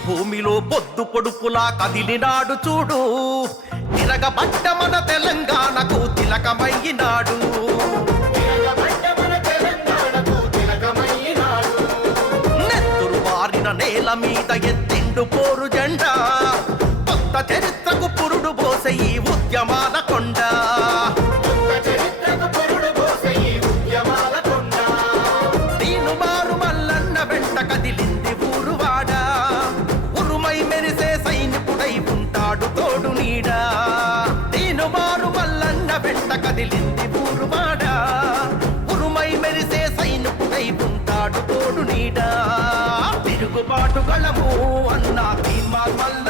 భూమిలో పొద్దు పొడుపులా కదిలినాడు చూడు తిరగబడ్డ మన తెలంగాణకు తిలకమయ్యినాడు నెత్తురు బారిన నేల మీద ఎత్తిండు పోరు జెండా కొత్త చరిత్రకు పురుడు పోసే ఈ ఉద్యమాల కొండ దీను మారు మల్లన్న వెంట కదిలింది ఊరువాడ ఉరుమై మెరిసే సైనికుడై ఉంటాడు తోడు నీడా దీను మారు మల్లన్న వెంట కదిలింది ఊరువాడ ఉరుమై మెరిసే సైనికుడై ఉంటాడు తోడు నీడా తిరుగుబాటు గలము అన్నా తీర్మాల్ మల్ల